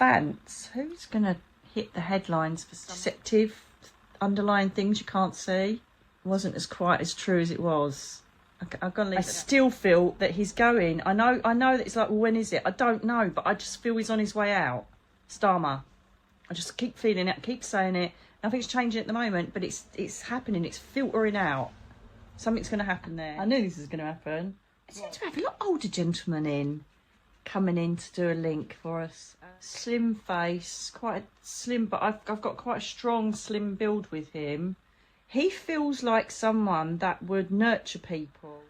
Vance. Who's going to hit the headlines for some deceptive underlying things you can't see? It wasn't as quite as true as it was. I've got to leave I still feel that he's going. I know that it's like, well, when is it? I don't know, but I just feel he's on his way out. Starmer. I just keep feeling it, keep saying it. Nothing's changing at the moment, but it's happening. It's filtering out. Something's going to happen there. I knew this was going to happen. I seem to have a lot older gentlemen coming in to do a link for us. Slim face, quite a slim, but I've got quite a strong slim build with him. He feels like someone that would nurture people.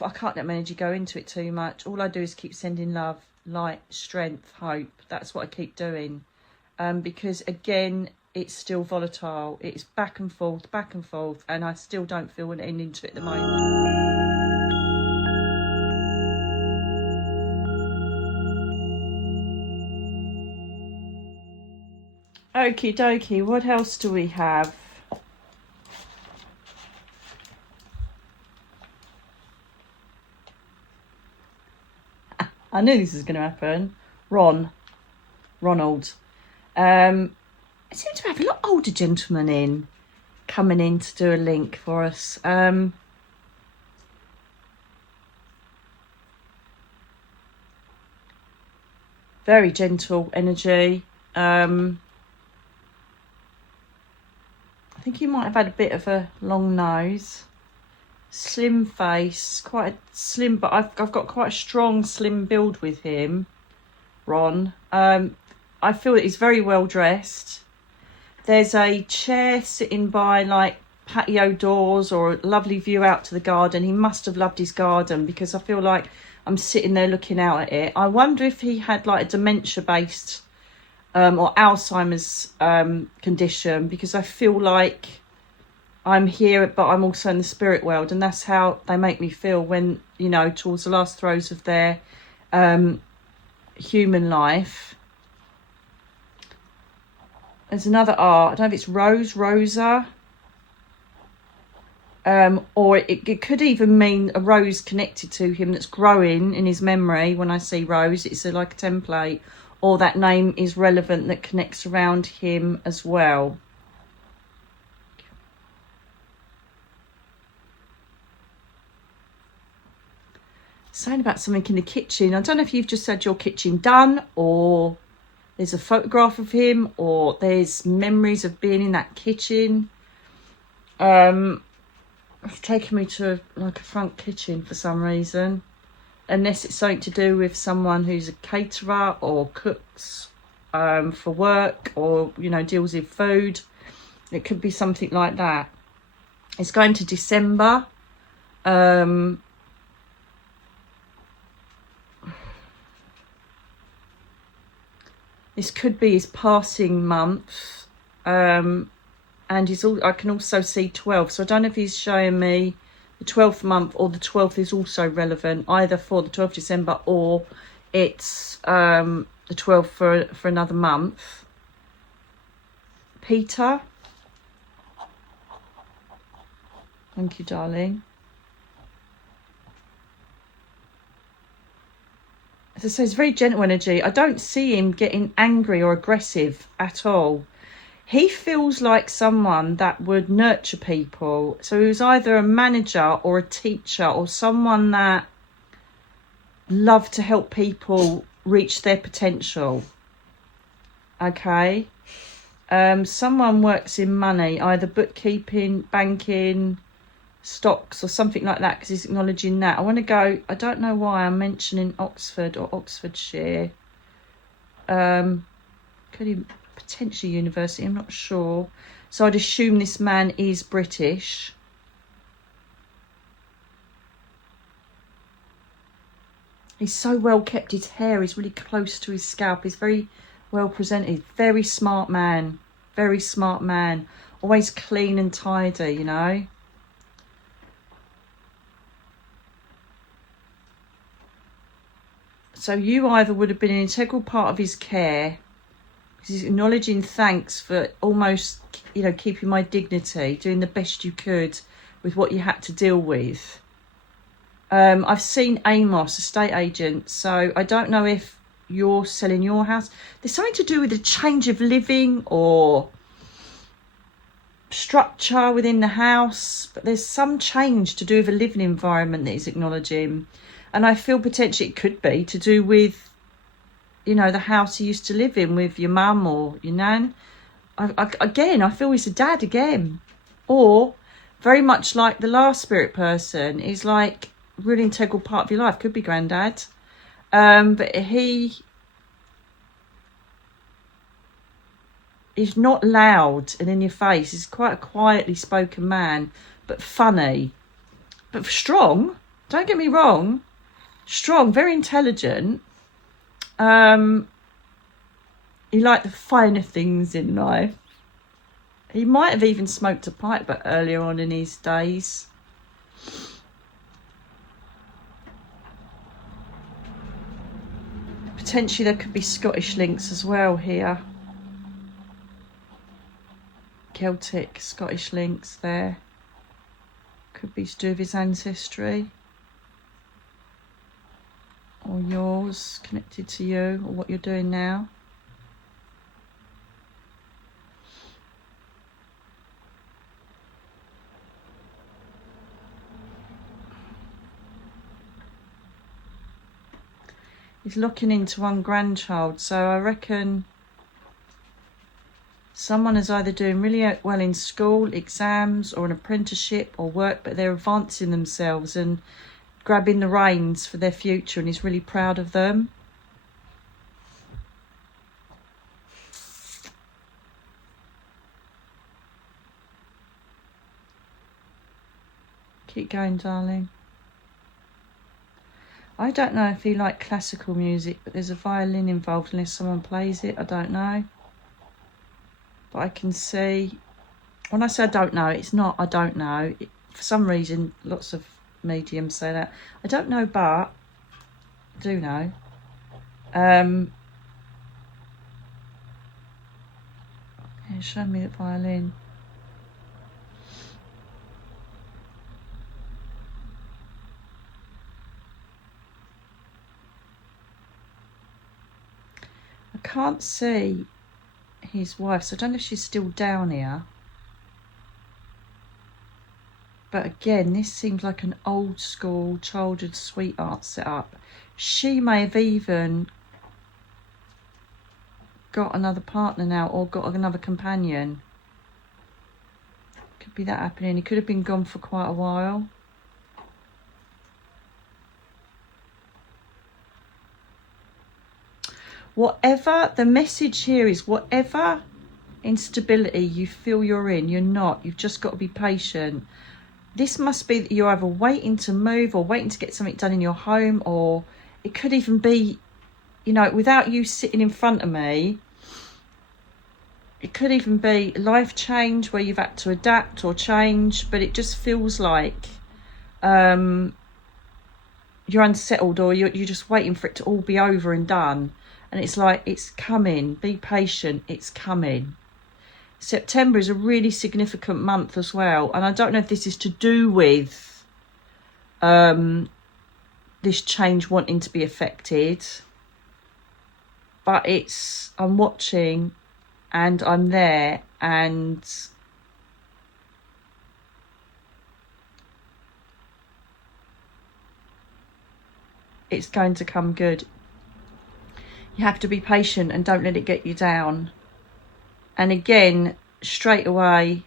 I can't let my energy go into it too much. All I do is keep sending love, light, strength, hope. That's what I keep doing. Because again, it's still volatile. It's back and forth, and I still don't feel an ending to it at the moment. Okie dokie, what else do we have? I knew this was going to happen. Ronald. I seem to have a lot older gentlemen coming in to do a link for us. Very gentle energy. I think he might have had a bit of a long nose. Slim face, quite a slim, but I've got quite a strong slim build with him, Ron. I feel that he's very well dressed. There's a chair sitting by like patio doors or a lovely view out to the garden. He must have loved his garden because I feel like I'm sitting there looking out at it. I wonder if he had like a dementia-based or Alzheimer's condition, because I feel like I'm here, but I'm also in the spirit world, and that's how they make me feel when, you know, towards the last throes of their human life. There's another R. I don't know if it's Rosa, or it could even mean a rose connected to him that's growing in his memory. When I see rose, it's like a template, or that name is relevant that connects around him as well. Saying about something in the kitchen. I don't know if you've just had your kitchen done, or there's a photograph of him, or there's memories of being in that kitchen. It's taken me to like a front kitchen for some reason, unless it's something to do with someone who's a caterer or cooks for work, or, you know, deals with food. It could be something like that. It's going to December. This could be his passing month, and I can also see 12. So I don't know if he's showing me the 12th month, or the 12th is also relevant, either for the 12th of December, or it's the 12th for another month. Peter. Thank you, darling. As I say, it's very gentle energy. I don't see him getting angry or aggressive at all. He feels like someone that would nurture people. So he was either a manager or a teacher, or someone that loved to help people reach their potential. Okay. Someone works in money, either bookkeeping, banking, stocks, or something like that, because he's acknowledging that. I want to go, I don't know why I'm mentioning Oxford or Oxfordshire. Could he potentially university, I'm not sure. So I'd assume this man is British. He's so well kept. His hair is really close to his scalp. He's very well presented. Very smart man. Very smart man. Always clean and tidy, you know. So you either would have been an integral part of his care, because he's acknowledging thanks for almost, you know, keeping my dignity, doing the best you could with what you had to deal with. I've seen Amos, estate agent, so I don't know if you're selling your house. There's something to do with a change of living or structure within the house, but there's some change to do with a living environment that he's acknowledging. And I feel potentially it could be to do with, you know, the house you used to live in with your mum or your nan. I feel he's a dad again. Or, very much like the last spirit person, is like really integral part of your life. Could be granddad. But he's not loud and in your face. He's quite a quietly spoken man, but funny. But strong. Don't get me wrong. Strong, very intelligent. He liked the finer things in life. He might have even smoked a pipe, but earlier on in his days. Potentially there could be Scottish links as well here. Celtic, Scottish links there. Could be to do with his ancestry. Or yours, connected to you, or what you're doing now. He's looking into one grandchild, so I reckon someone is either doing really well in school, exams, or an apprenticeship or work, but they're advancing themselves and grabbing the reins for their future, and he's really proud of them. Keep going, darling. I don't know if he liked classical music, but there's a violin involved unless someone plays it. I don't know. But I can see, when I say I don't know, it's not I don't know. For some reason, lots of mediums say that. I don't know, but I do know. Yeah, show me the violin. I can't see his wife, so I don't know if she's still down here. But again, this seems like an old school childhood sweetheart setup. She may have even got another partner now, or got another companion. Could be that happening. He could have been gone for quite a while. Whatever the message here is, whatever instability you feel you're in, you're not. You've just got to be patient. This must be that you're either waiting to move or waiting to get something done in your home, or it could even be, you know, without you sitting in front of me, it could even be life change where you've had to adapt or change, but it just feels like you're unsettled, or you're just waiting for it to all be over and done. And it's like, it's coming. Be patient. It's coming. September is a really significant month as well. And I don't know if this is to do with this change wanting to be affected. But I'm watching and I'm there, and it's going to come good. You have to be patient and don't let it get you down. And again, straight away,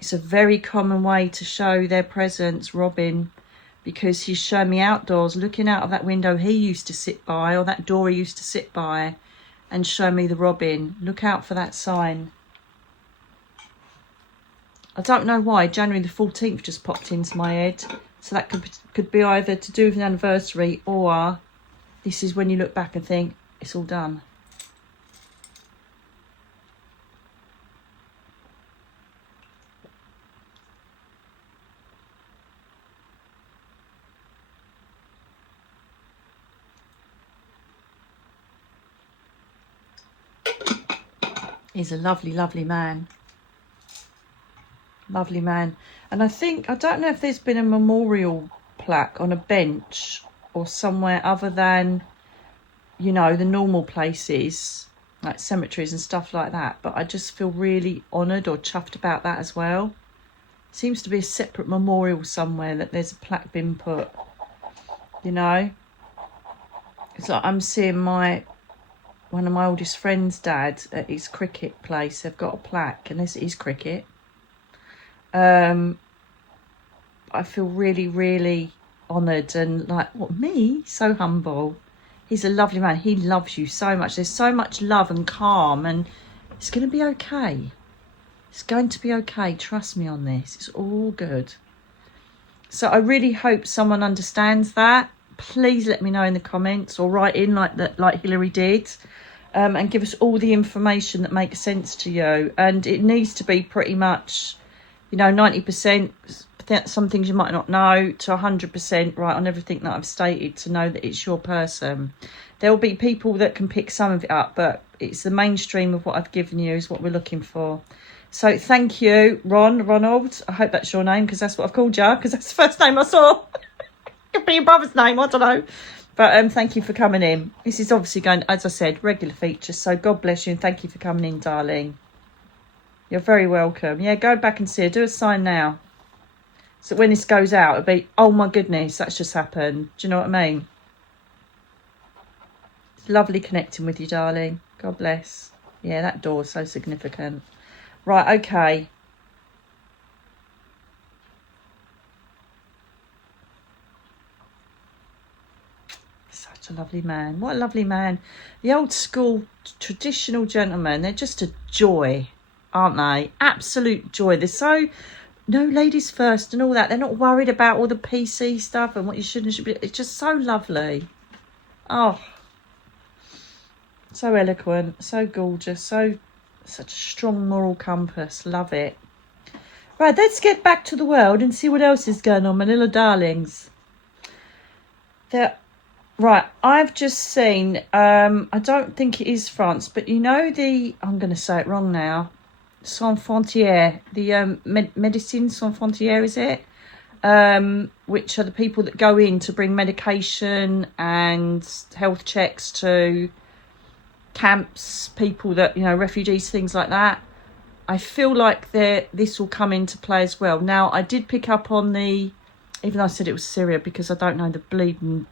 it's a very common way to show their presence, Robin, because he's showing me outdoors, looking out of that window he used to sit by, or that door he used to sit by, and show me the robin. Look out for that sign. I don't know why January the 14th just popped into my head. So that could be either to do with an anniversary, or this is when you look back and think, it's all done. He's a lovely, lovely man. Lovely man. And I don't know if there's been a memorial plaque on a bench or somewhere other than you know, the normal places like cemeteries and stuff like that, but I just feel really honoured or chuffed about that as well. Seems to be a separate memorial somewhere that there's a plaque been put, you know. It's like I'm seeing one of my oldest friend's dad at his cricket place. They've got a plaque, and this is cricket. I feel really, really honoured and like, what, me? So humble. He's a lovely man. He loves you so much. There's so much love and calm, and it's going to be okay. It's going to be okay. Trust me on this. It's all good. So I really hope someone understands that. Please let me know in the comments, or write in like Hillary did, and give us all the information that makes sense to you. And it needs to be pretty much, you know, 90%. Some things you might not know, to 100% right on everything that I've stated, to know that it's your person. There will be people that can pick some of it up, but it's the mainstream of what I've given you is what we're looking for. So thank you, Ronald. I hope that's your name, because that's what I've called you, because that's the first name I saw. Could be your brother's name, I don't know. But thank you for coming in. This is obviously going, as I said, regular features. So God bless you, and thank you for coming in, darling. You're very welcome. Yeah, go back and see her. Do a sign now. So when this goes out, it'll be, oh my goodness, that's just happened. Do you know what I mean? It's lovely connecting with you, darling. God bless. Yeah, that door's so significant. Right, okay. Such a lovely man. What a lovely man. The old school traditional gentlemen, they're just a joy, aren't they? Absolute joy. They're so... no, ladies first and all that. They're not worried about all the PC stuff and what you should and should be. It's just so lovely. Oh, so eloquent, so gorgeous, such a strong moral compass. Love it. Right, let's get back to the world and see what else is going on, my little darlings. Right, I've just seen, I don't think it is France, but you know I'm going to say it wrong now, Sans Frontières, the Médecins Sans Frontières, is it? Which are the people that go in to bring medication and health checks to camps, people that, you know, refugees, things like that. I feel like this will come into play as well. Now, I did pick up on even though I said it was Syria, because I don't know the bleeding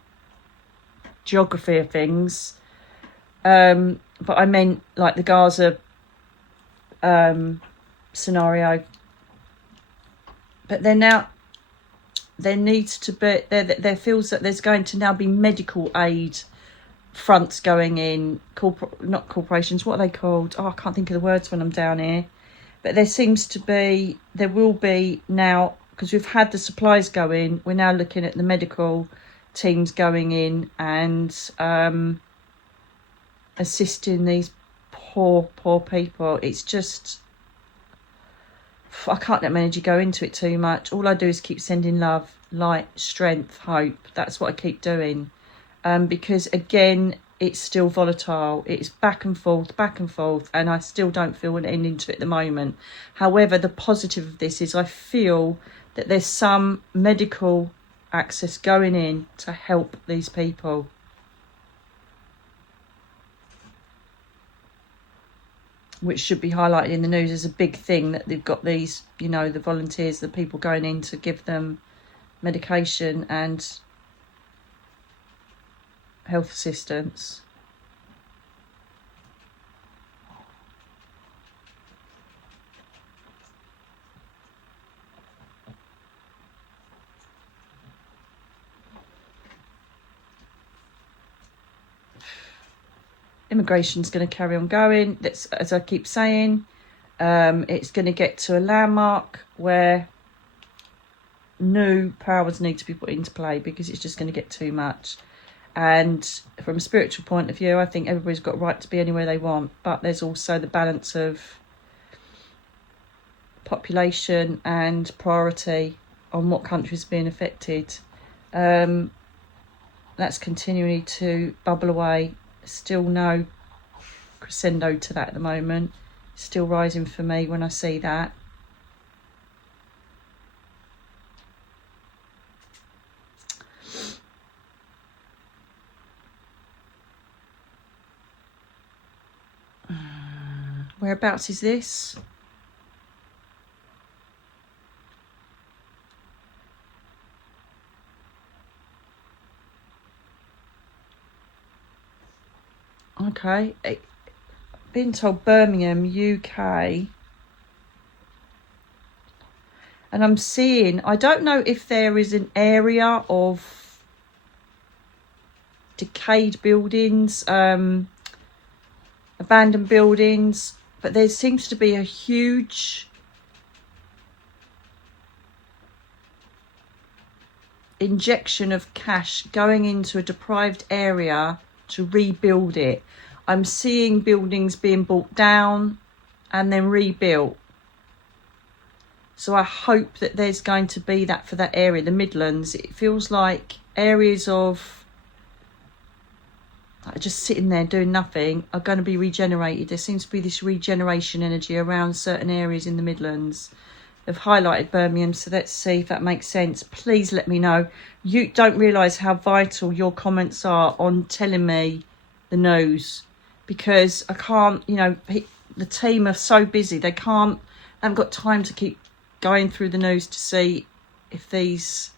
geography of things. But I meant like the Gaza scenario. But there needs to be, there feels that there's going to now be medical aid fronts going in, not corporations, what are they called? Oh, I can't think of the words when I'm down here. But there will be now, because we've had the supplies go in, we're now looking at the medical teams going in and assisting these poor people. It's just, I can't let my energy go into it too much. All I do is keep sending love, light, strength, hope. That's what I keep doing. Because again, it's still volatile. It's back and forth, and I still don't feel an ending to it at the moment. However, the positive of this is I feel that there's some medical access going in to help these people. Which should be highlighted in the news as a big thing, that they've got these, you know, the volunteers, the people going in to give them medication and health assistance. Immigration's going to carry on going. That's, as I keep saying, it's going to get to a landmark where new powers need to be put into play, because it's just going to get too much. And from a spiritual point of view, I think everybody's got a right to be anywhere they want, but there's also the balance of population and priority on what countries are being affected. That's continuing to bubble away. Still no crescendo to that at the moment. Still rising for me when I see that. Whereabouts is this? Okay, been told Birmingham, UK. And I'm seeing, I don't know if there is an area of decayed buildings, abandoned buildings, but there seems to be a huge injection of cash going into a deprived area to rebuild it. I'm seeing buildings being brought down and then rebuilt. So I hope that there's going to be that for that area, the Midlands. It feels like areas of just sitting there doing nothing are going to be regenerated. There seems to be this regeneration energy around certain areas in the Midlands. They've highlighted Birmingham, so let's see if that makes sense. Please let me know. You don't realise how vital your comments are on telling me the news, because I can't, you know, the team are so busy. They haven't got time to keep going through the news to see if these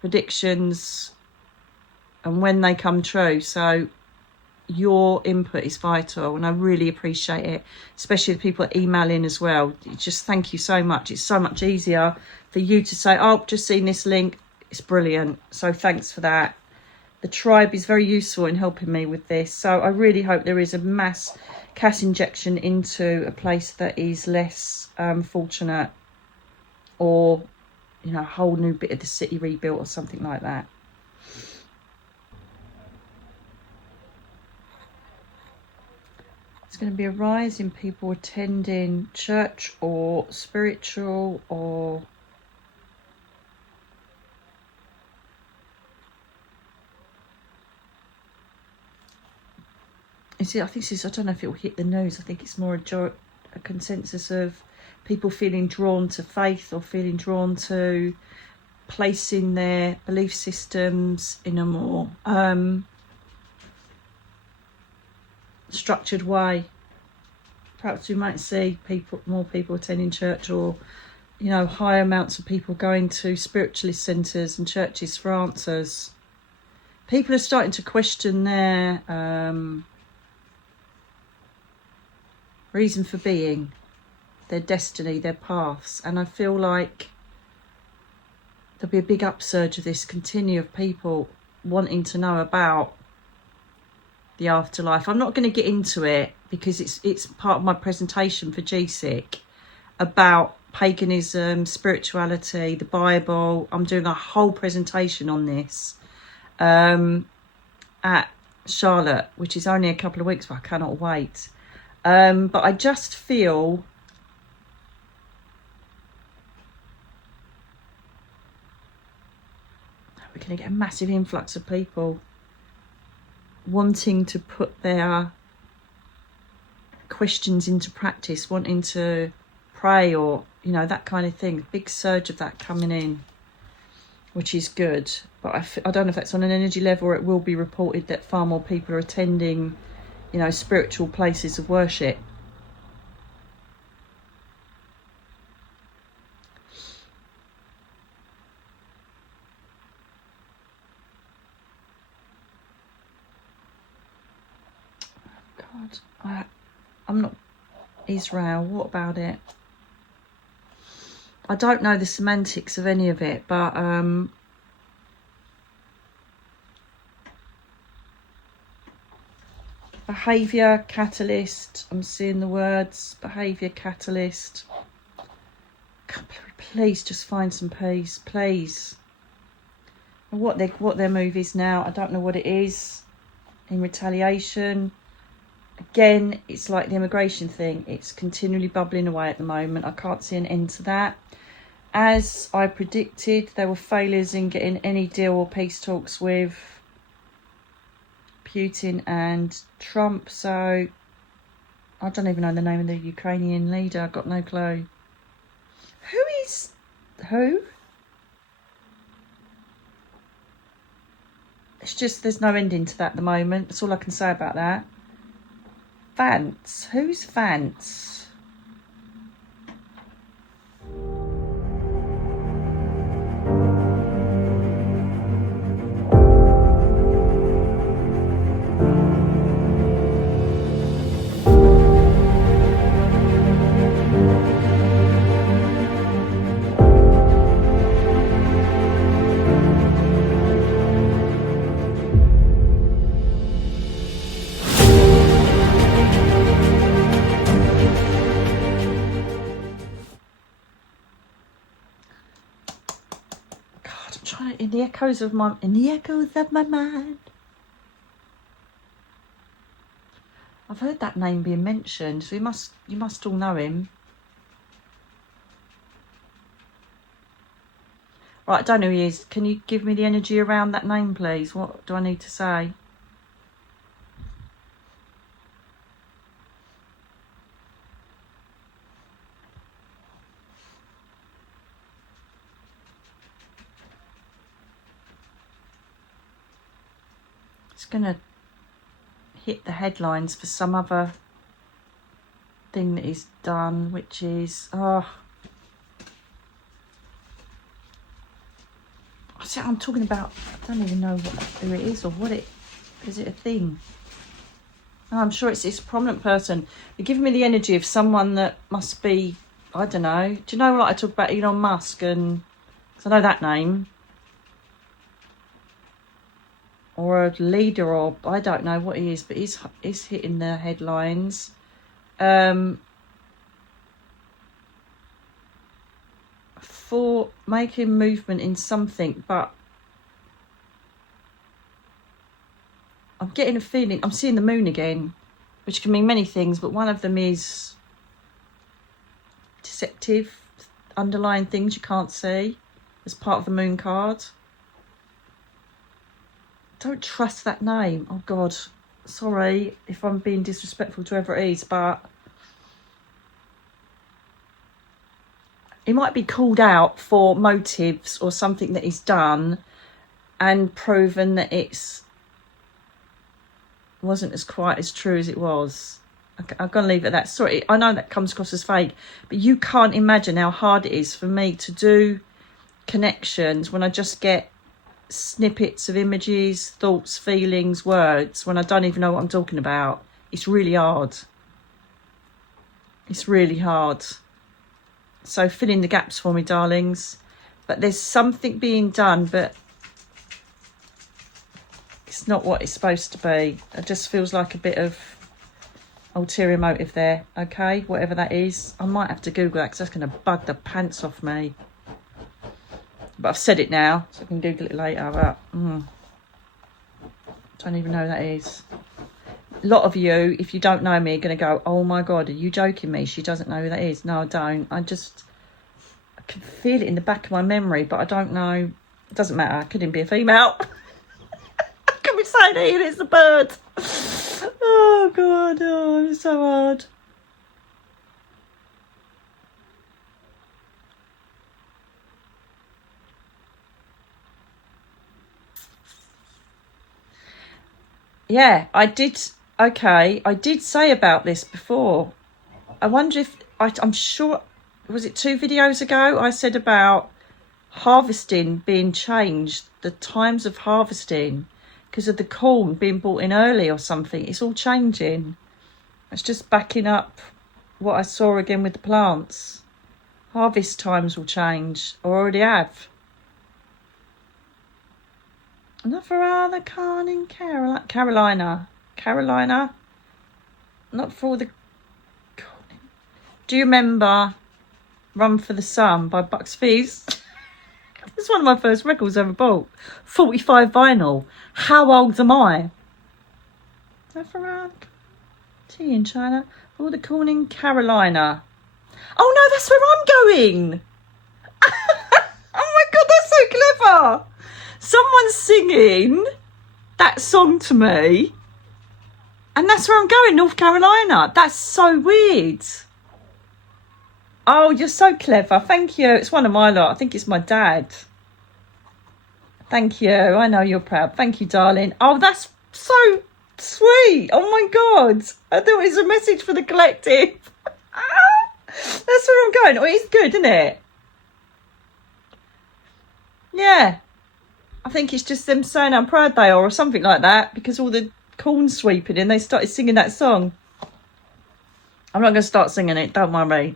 predictions and when they come true. So your input is vital and I really appreciate it, especially the people that email in as well. Just thank you so much. It's so much easier for you to say, oh, just seen this link. It's brilliant. So thanks for that. The tribe is very useful in helping me with this. So I really hope there is a mass cash injection into a place that is less fortunate, or, you know, a whole new bit of the city rebuilt or something like that. There's going to be a rise in people attending church or spiritual or I think this is, I don't know if it will hit the news. I think it's more a consensus of people feeling drawn to faith or feeling drawn to placing their belief systems in a more structured way. Perhaps we might see more people attending church, or, you know, higher amounts of people going to spiritualist centres and churches for answers. People are starting to question their reason for being, their destiny, their paths, and I feel like there'll be a big upsurge of this continue of people wanting to know about the afterlife. I'm not going to get into it because it's part of my presentation for GSIC about paganism, spirituality, the Bible. I'm doing a whole presentation on this at Charlotte, which is only a couple of weeks, but I cannot wait. But I just feel we're going to get a massive influx of people wanting to put their questions into practice, wanting to pray, or, you know, that kind of thing. Big surge of that coming in, which is good. But I don't know if that's on an energy level, or it will be reported that far more people are attending, you know, spiritual places of worship. God, I'm not Israel. What about it? I don't know the semantics of any of it, but behaviour catalyst. I'm seeing the words behaviour catalyst. Please just find some peace, please. And what their move is now, I don't know what it is. In retaliation. Again, it's like the immigration thing. It's continually bubbling away at the moment. I can't see an end to that. As I predicted, there were failures in getting any deal or peace talks with Putin and Trump. So I don't even know the name of the Ukrainian leader. I've got no clue. Who is who? It's just, there's no ending to that at the moment. That's all I can say about that. Vance. Who's Vance? In the echoes of my mind. I've heard that name being mentioned, so you must all know him. Right, I don't know who he is. Can you give me the energy around that name, please? What do I need to say? It's going to hit the headlines for some other thing that he's done, which is... I'm talking about... I don't even know who it is or what it... Is it a thing? Oh, I'm sure it's a prominent person. You're giving me the energy of someone that must be... I don't know. Do you know, like, I talk about Elon Musk and... Because I know that name. Or a leader, or I don't know what he is, but he's hitting the headlines. For making movement in something, but I'm getting a feeling, I'm seeing the moon again, which can mean many things, but one of them is deceptive, underlying things you can't see as part of the moon card. Don't trust that name. Oh God, sorry if I'm being disrespectful to whoever it is, but he might be called out for motives or something that he's done and proven that wasn't as quite as true as it was. I'm going to leave it at that. Sorry, I know that comes across as fake, but you can't imagine how hard it is for me to do connections when I just get snippets of images, thoughts, feelings, words, when I don't even know what I'm talking about. It's really hard. It's really hard. So fill in the gaps for me, darlings. But there's something being done, but it's not what it's supposed to be. It just feels like a bit of ulterior motive there, okay? Whatever that is. I might have to Google that because that's going to bug the pants off me. But I've said it now, so I can Google it later. But don't even know who that is. A lot of you, if you don't know me, are going to go, oh my God, are you joking me? She doesn't know who that is. No, I don't. I can feel it in the back of my memory, but I don't know. It doesn't matter. It couldn't be a female. I could be saying it and it's a bird. Oh God, oh, it's so hard. Yeah, I did. Okay, I did say about this before. I wonder if I'm sure, was it 2 videos ago? I said about harvesting being changed, the times of harvesting, because of the corn being brought in early or something. It's all changing. It's just backing up what I saw again with the plants. Harvest times will change, or already have. Another other corn in Carolina. Not for the... Do you remember Run for the Sun by Bucks Fizz? It's one of my first records I ever bought. 45 vinyl. How old am I? Tea in China. All the corn in Carolina. Oh no, that's where I'm going. Oh my God, that's so clever. Someone's singing that song to me, and that's where I'm going, North Carolina. That's so weird. Oh, you're so clever. Thank you. It's one of my lot. I think it's my dad. Thank you. I know you're proud. Thank you, darling. Oh, that's so Sweet. Oh my God. I thought it was a message for the collective. That's where I'm going. Oh, it's good, isn't it? Yeah. I think it's just them saying how proud they are or something like that, because all the corn sweeping in, they started singing that song. I'm not going to start singing it, don't worry.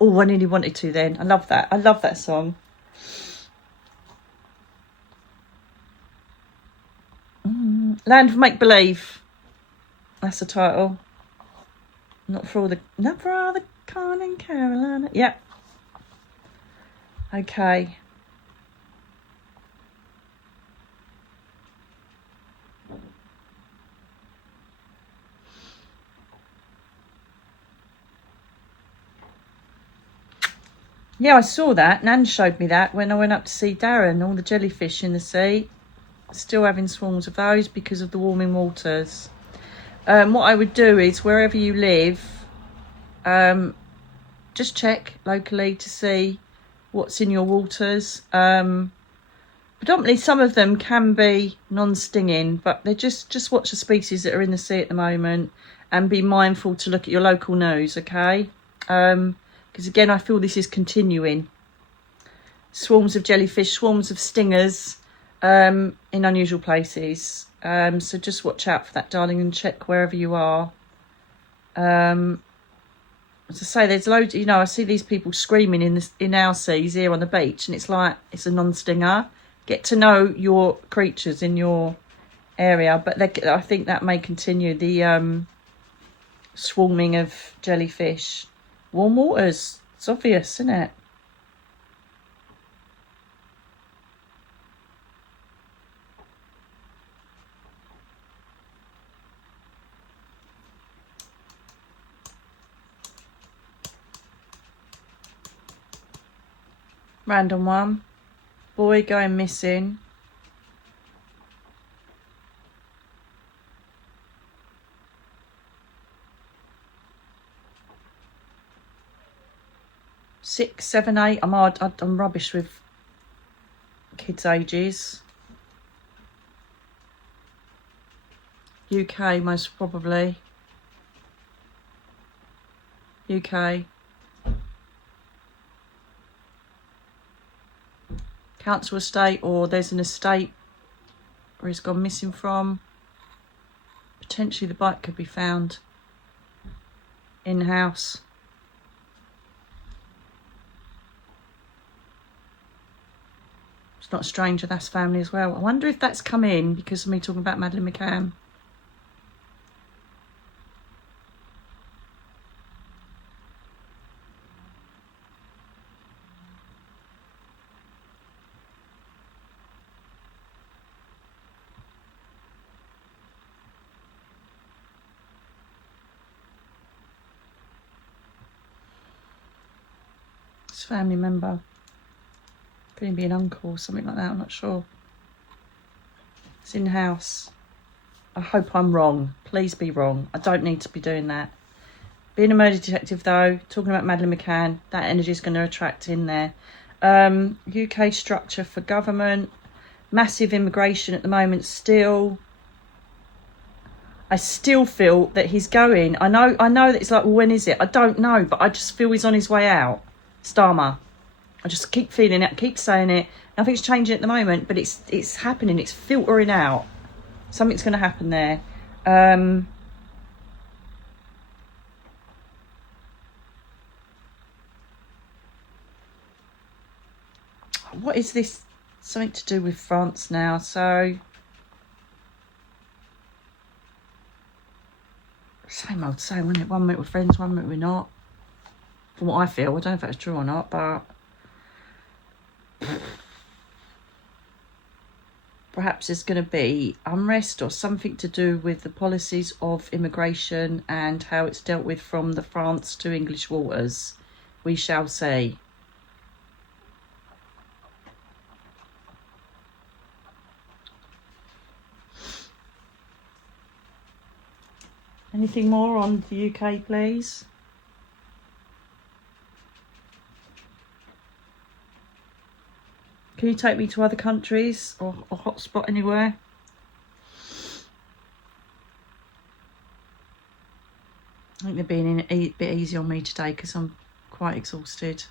Oh, I nearly wanted to then. I love that. I love that song. Land of Make Believe. That's the title. Not for all the Con in Carolina. Yep. Okay. Yeah, I saw that. Nan showed me that when I went up to see Darren. All the jellyfish in the sea. Still having swarms of those because of the warming waters. What I would do is, wherever you live, just check locally to see what's in your waters. Predominantly, some of them can be non-stinging, but they just watch the species that are in the sea at the moment and be mindful to look at your local news, okay? Because again, I feel this is continuing. Swarms of jellyfish, swarms of stingers in unusual places. So just watch out for that, darling, and check wherever you are. As I say, there's loads, I see these people screaming in our seas here on the beach, and it's like, it's a non-stinger. Get to know your creatures in your area, but I think that may continue, the swarming of jellyfish. Warm waters, it's obvious, isn't it? Random one. Boy going missing. Six, 7, 8. I'm rubbish with kids' ages. UK, most probably. UK. Council estate, or there's an estate where he's gone missing from. Potentially the bike could be found in-house. It's not a stranger, that's family as well. I wonder if that's come in because of me talking about Madeleine McCann. It's a family member. Could be an uncle or something like that, I'm not sure. It's in-house. I hope I'm wrong. Please be wrong. I don't need to be doing that. Being a murder detective, though, talking about Madeleine McCann, that energy is going to attract in there. UK structure for government. Massive immigration at the moment still. I still feel that he's going. I know that it's like, well, when is it? I don't know, but I just feel he's on his way out. Starmer. I just keep feeling it, keep saying it. Nothing's changing at the moment, but it's happening. It's filtering out. Something's going to happen there. What is this? Something to do with France now. So same old same, wasn't it? 1 minute we're friends, 1 minute we're not. From what I feel, I don't know if that's true or not, but perhaps there's going to be unrest or something to do with the policies of immigration and how it's dealt with from the France to English waters. We shall see. Anything more on the UK, please? Can you take me to other countries or hotspot anywhere? I think they're being a bit easy on me today because I'm quite exhausted.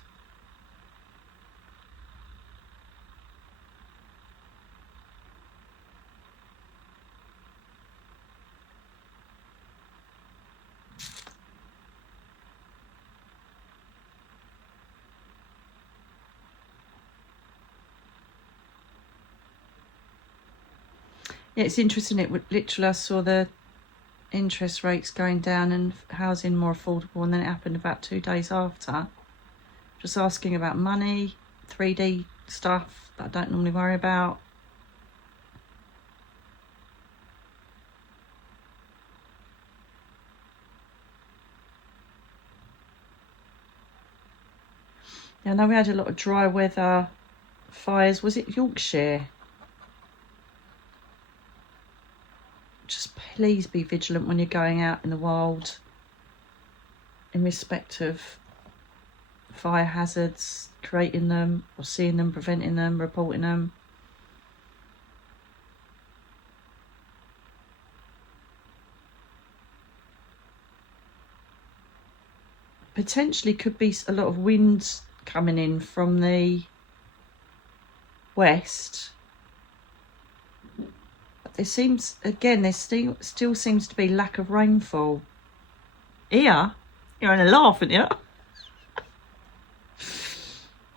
Yeah, it's interesting. Literally, I saw the interest rates going down and housing more affordable, and then it happened about 2 days after. Just asking about money, 3D stuff that I don't normally worry about. Yeah, I know we had a lot of dry weather fires. Was it Yorkshire? Just please be vigilant when you're going out in the wild in respect of fire hazards, creating them or seeing them, preventing them, reporting them. Potentially could be a lot of winds coming in from the west. There seems, again, there still seems to be lack of rainfall. Here, you're in a laugh, aren't you?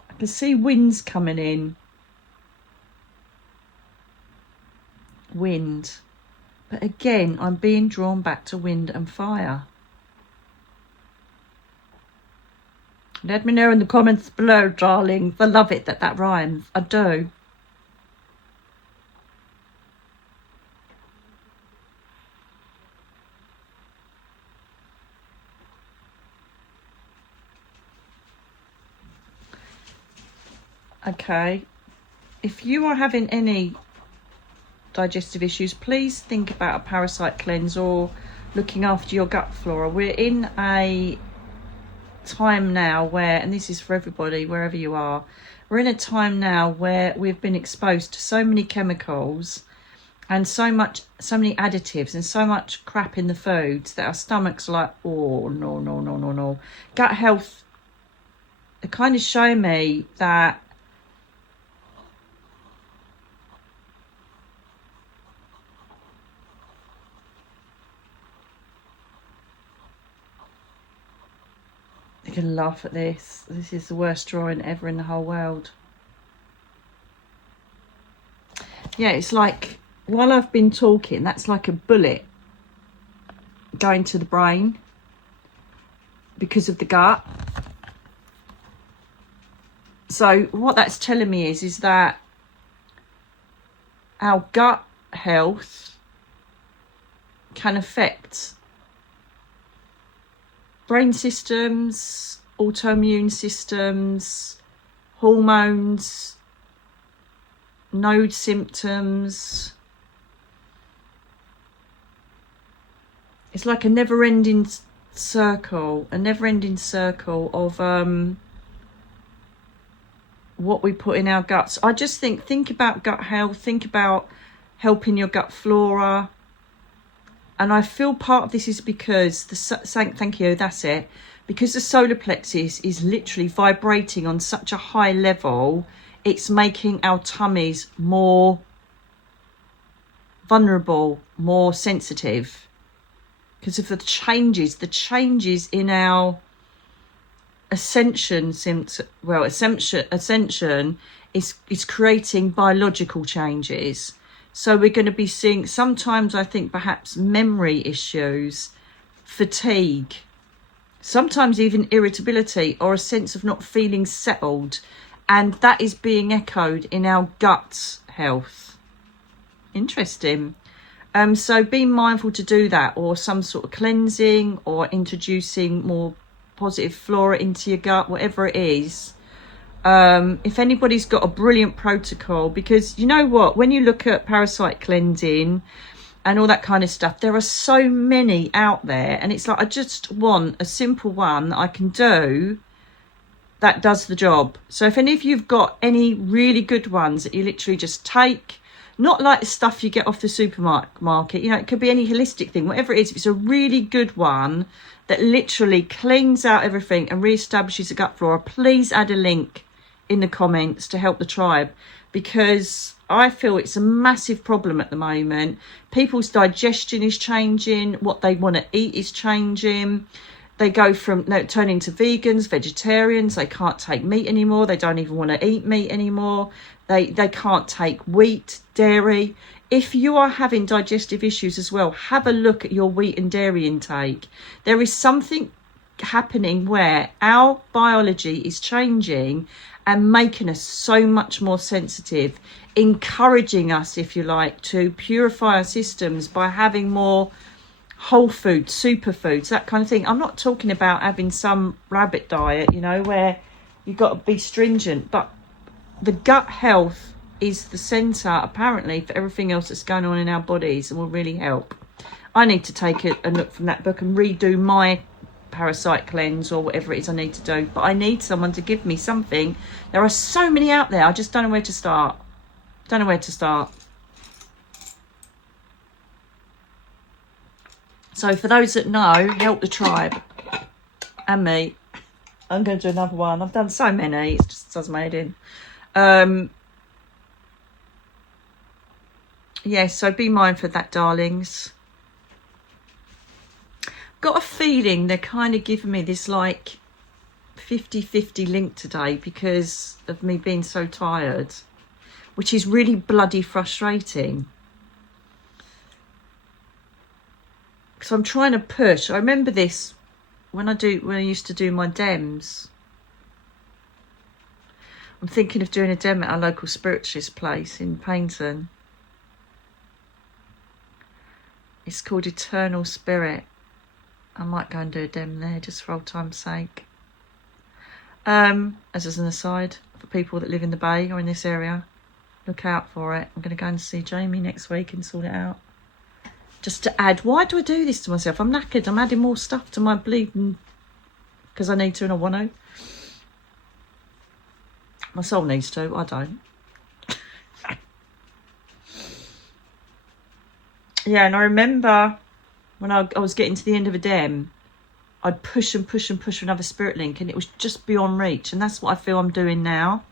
I can see winds coming in. Wind. But again, I'm being drawn back to wind and fire. Let me know in the comments below, darlings. I love it that rhymes. I do. Okay, if you are having any digestive issues, please think about a parasite cleanse or looking after your gut flora. We're in a time now where, and this is for everybody wherever you are, we're in a time now where we've been exposed to so many chemicals and so many additives and so much crap in the foods that our stomachs are like, oh no. Gut health, it kind of show me that you can laugh at this. This is the worst drawing ever in the whole world. Yeah, it's like, while I've been talking, that's like a bullet going to the brain because of the gut. So what that's telling me is that our gut health can affect brain systems, autoimmune systems, hormones, node symptoms. It's like a never-ending circle of what we put in our guts. I just think about gut health, think about helping your gut flora. And I feel part of this is because thank you, that's it. Because the solar plexus is literally vibrating on such a high level, it's making our tummies more vulnerable, more sensitive. Because of the changes in our ascension is creating biological changes. So we're going to be seeing sometimes, I think, perhaps memory issues, fatigue, sometimes even irritability or a sense of not feeling settled. And that is being echoed in our gut health. Interesting. So be mindful to do that, or some sort of cleansing or introducing more positive flora into your gut, whatever it is. If anybody's got a brilliant protocol, because you know what, when you look at parasite cleansing and all that kind of stuff, there are so many out there, and it's like, I just want a simple one that I can do that does the job. So if any of you've got any really good ones that you literally just take, Not like the stuff you get off the supermarket. You know, it could be any holistic thing, whatever it is. If it's a really good one that literally cleans out everything and reestablishes the gut flora, please add a link in the comments to help the tribe, because I feel it's a massive problem at the moment. People's digestion is changing. What they want to eat is changing. They go from turning to vegans, vegetarians. They can't take meat anymore. They don't even want to eat meat anymore. They can't take wheat, dairy. If you are having digestive issues as well, have a look at your wheat and dairy intake. There is something happening where our biology is changing and making us so much more sensitive, encouraging us, if you like, to purify our systems by having more whole foods, superfoods, that kind of thing. I'm not talking about having some rabbit diet, you know, where you've got to be stringent, but the gut health is the centre, apparently, for everything else that's going on in our bodies and will really help. I need to take a look from that book and redo my parasite cleanse or whatever it is I need to do. But I need someone to give me something. There are so many out there. I just don't know where to start. Don't know where to start. So for those that know, help the tribe and me. I'm going to do another one. I've done so many. It just does my head in. Yeah, so be mindful of that, darlings. Got a feeling they're kind of giving me this like 50-50 link today because of me being so tired, which is really bloody frustrating. Because I'm trying to push. I remember this when I used to do my dems. I'm thinking of doing a dem at our local spiritualist place in Paignton. It's called Eternal Spirit. I might go and do a dem there just for old time's sake. As an aside, for people that live in the Bay or in this area, look out for it. I'm going to go and see Jamie next week and sort it out. Just to add, why do I do this to myself? I'm knackered. I'm adding more stuff to my bleeding because I need to and I want to. My soul needs to. I don't. Yeah, and I remember when I was getting to the end of a dem, I'd push and push and push for another spirit link, and it was just beyond reach. And that's what I feel I'm doing now.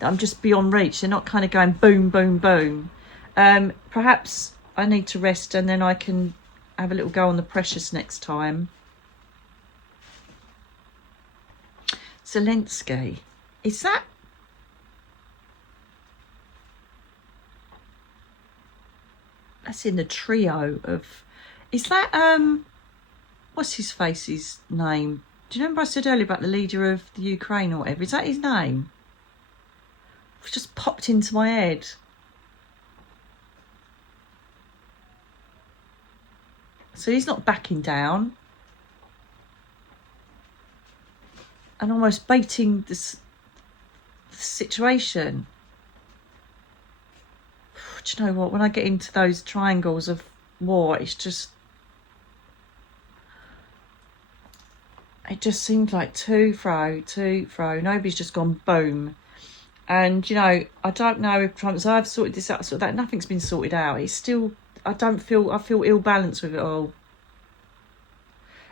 That I'm just beyond reach. They're not kind of going boom, boom, boom. Perhaps I need to rest and then I can have a little go on the precious next time. Zelensky. Is that... That's in the trio of... Is that... What's his face's name? Do you remember I said earlier about the leader of the Ukraine or whatever? Is that his name? It just popped into my head. So he's not backing down. And almost baiting the situation. Do you know what? When I get into those triangles of war, it's just... It just seems like to, fro. Nobody's just gone boom. And, you know, I don't know if Trump's... I've sorted this out, that. Nothing's been sorted out. It's still... I feel ill-balanced with it all.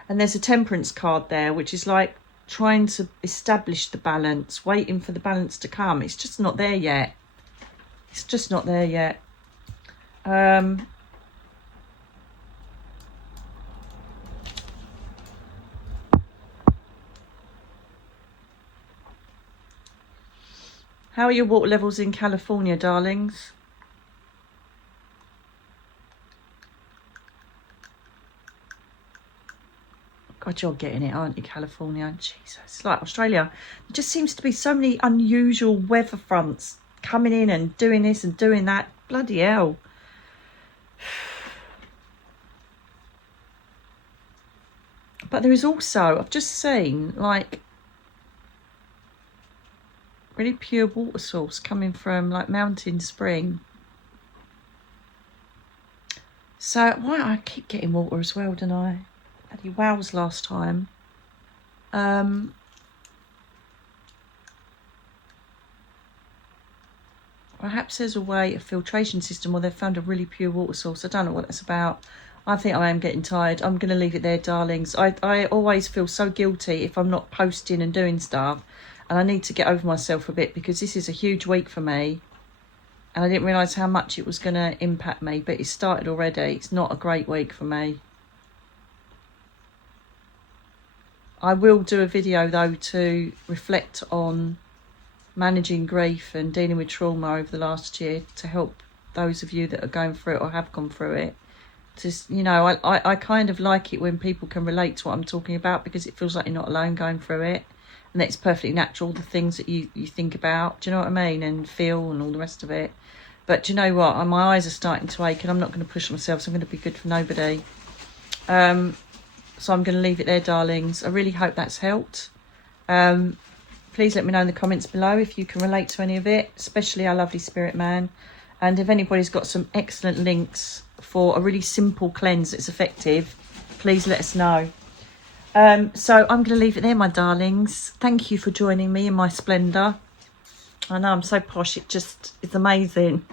And there's a temperance card there, which is like trying to establish the balance, waiting for the balance to come. It's just not there yet. It's just not there yet. How are your water levels in California, darlings? God, you're getting it, aren't you, California? Jesus, it's like Australia. There just seems to be so many unusual weather fronts coming in and doing this and doing that. Bloody hell. But there is also, I've just seen, like, really pure water source coming from, like, Mountain Spring. So, why I keep getting water as well, don't I? Bloody wows last time. perhaps there's a way, a filtration system, or they've found a really pure water source. I don't know what that's about. I think I am getting tired. I'm going to leave it there, darlings. I always feel so guilty if I'm not posting and doing stuff. And I need to get over myself a bit, because this is a huge week for me. And I didn't realise how much it was going to impact me. But it started already. It's not a great week for me. I will do a video, though, to reflect on managing grief and dealing with trauma over the last year, to help those of you that are going through it or have gone through it. Just, you know, I kind of like it when people can relate to what I'm talking about, because it feels like you're not alone going through it. And it's perfectly natural, the things that you think about, do you know what I mean, and feel and all the rest of it. But do you know what? My eyes are starting to ache, and I'm not going to push myself, so I'm going to be good for nobody. So I'm going to leave it there, darlings. I really hope that's helped. Please let me know in the comments below if you can relate to any of it, especially our lovely spirit man. And if anybody's got some excellent links for a really simple cleanse that's effective, please let us know. So I'm going to leave it there, my darlings. Thank you for joining me in my splendour. I know I'm so posh, it's amazing.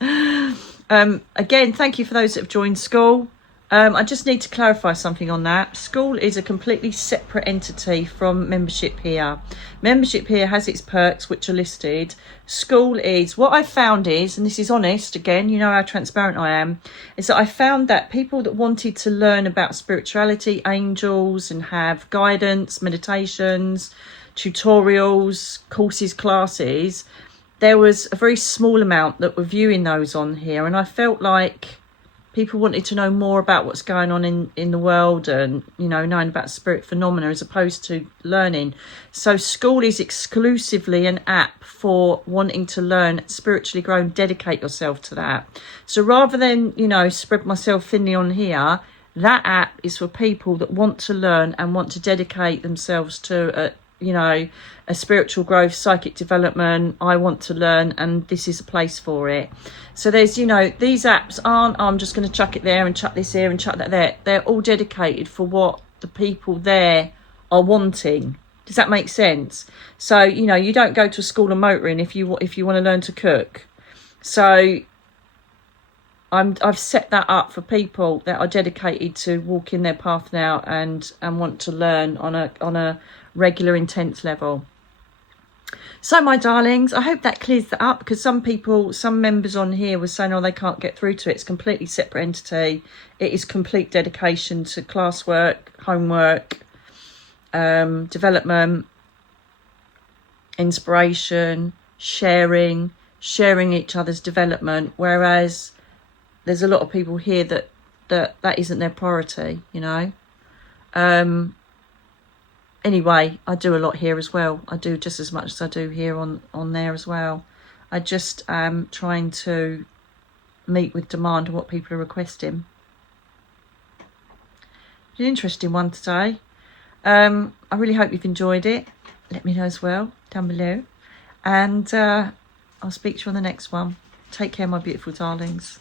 Again, thank you for those that have joined SKOOL. I just need to clarify something on that. SKOOL is a completely separate entity from membership here. Membership here has its perks, which are listed. SKOOL is, what I found is, and this is honest, again, you know how transparent I am, is that I found that people that wanted to learn about spirituality, angels, and have guidance, meditations, tutorials, courses, classes, there was a very small amount that were viewing those on here. And I felt like people wanted to know more about what's going on in the world, and, you know, knowing about spirit phenomena as opposed to learning. So SKOOL is exclusively an app for wanting to learn, spiritually grow, and dedicate yourself to that. So rather than, you know, spread myself thinly on here, that app is for people that want to learn and want to dedicate themselves to you know, a spiritual growth, psychic development. I want to learn, and this is a place for it. So there's, you know, these apps aren't, I'm just going to chuck it there and chuck this here and chuck that there. They're all dedicated for what the people there are wanting. Does that make sense? So, you know, you don't go to a school of motoring if you want to learn to cook. So I've set that up for people that are dedicated to walking their path now and want to learn on a regular, intense level. So my darlings, I hope that clears that up, because some members on here were saying, oh, they can't get through to it. It's a completely separate entity. It is complete dedication to classwork, homework, development, inspiration, sharing each other's development, whereas there's a lot of people here that isn't their priority, you know. Anyway, I do a lot here as well. I do just as much as I do here on there as well. I just am trying to meet with demand and what people are requesting. An interesting one today. I really hope you've enjoyed it. Let me know as well down below. And I'll speak to you on the next one. Take care, my beautiful darlings.